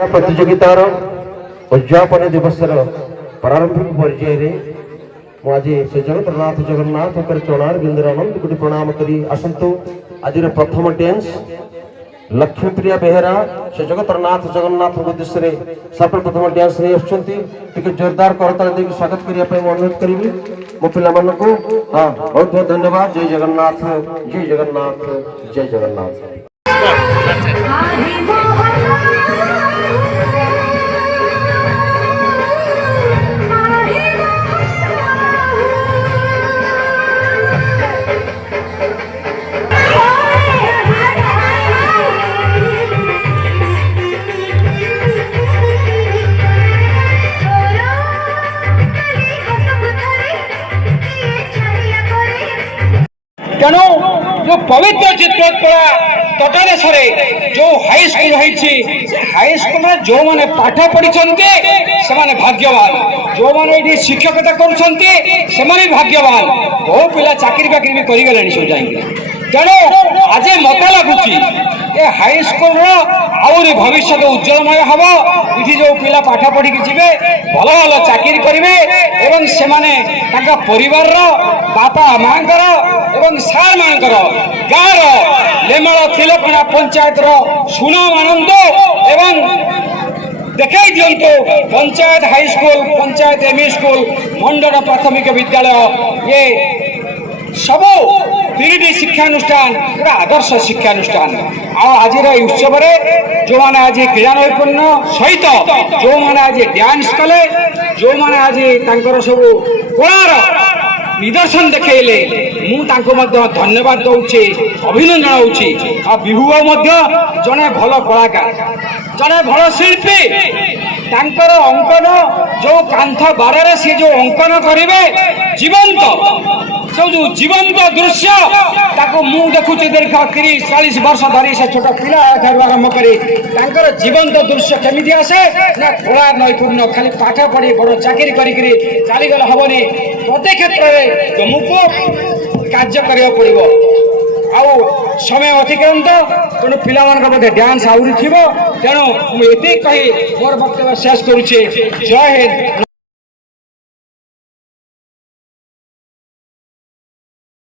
प्रतियोगितार उद्यापन दिवस प्रारंभिक पर्याय आज श्री जगन्नाथ जगन्नाथ चरणार बिंदर अनंत कोटि प्रणाम करी आसतु आज प्रथम डांस लक्ष्मीप्रिया बेहेरा श्री जगन्नाथ जगन्नाथ उद्देश्य सफल प्रथम डांस नहीं जोरदार करताल दे स्वागत करने अनुरोध करी मो पिला हाँ बहुत बहुत धन्यवाद। जय जगन्नाथ जय जगन्नाथ जय जगन्नाथ। तेणु जो पवित्र चित्रोत्पला तटदेश जो हाईस्कूल हाईस्कूल में जो मैंने पाठ पढ़ी से भाग्यवान जो मैंने शिक्षकता कर भाग्यवान बहु पिला चाकरी बाकरी भी करगले सब जाएंगे। तेणु आज मत लगुच हाईस्कूल आहरी भविष्य उज्जवलमय हम ये जो पिला पाठ पढ़ी जी भल भल चाकरी करेंगे एवं से परिवार बापा माँ एवं सार मानकर गाँव लेमाल तिलकणा पंचायत सुनाम आनंद एवं देखाई दिंतु panchayat high school panchayat ME school मंडल प्राथमिक विद्यालय ये सब तीन शिक्षानुष्ठान पूरा आदर्श शिक्षानुष्ठान आज उत्सव जो मैंने आज क्रीड़ा नैपुण्य सहित जो मैंने आज डांस कले जो मैंने आज सब कलार निदर्शन देखले मुझे धन्यवाद दूचे अभिनंदन हो बिहू जड़े भल कलाकार जड़े भल शिल्पी अंकन जो कांथ बारे सी जो अंकन करेंगे जीवंत सब जो जीवंत दृश्य मु देखुची दीर्घ 30-40 वर्ष धरी से छोट पिला आरंभ कर जीवंत दृश्य केमी आसे ना कला नैपुण्य खाली पाठ पढ़ी बड़ चाकरी चलीगले हेनी प्रत्येक क्षेत्र में तुमको कार्य करा पड़ो आउ समय अतिक्रांत तेणु पिला डांस आहरी थी तेणु मुझे कही मोर वक्तव्य शेष करुचे। जय हिंद।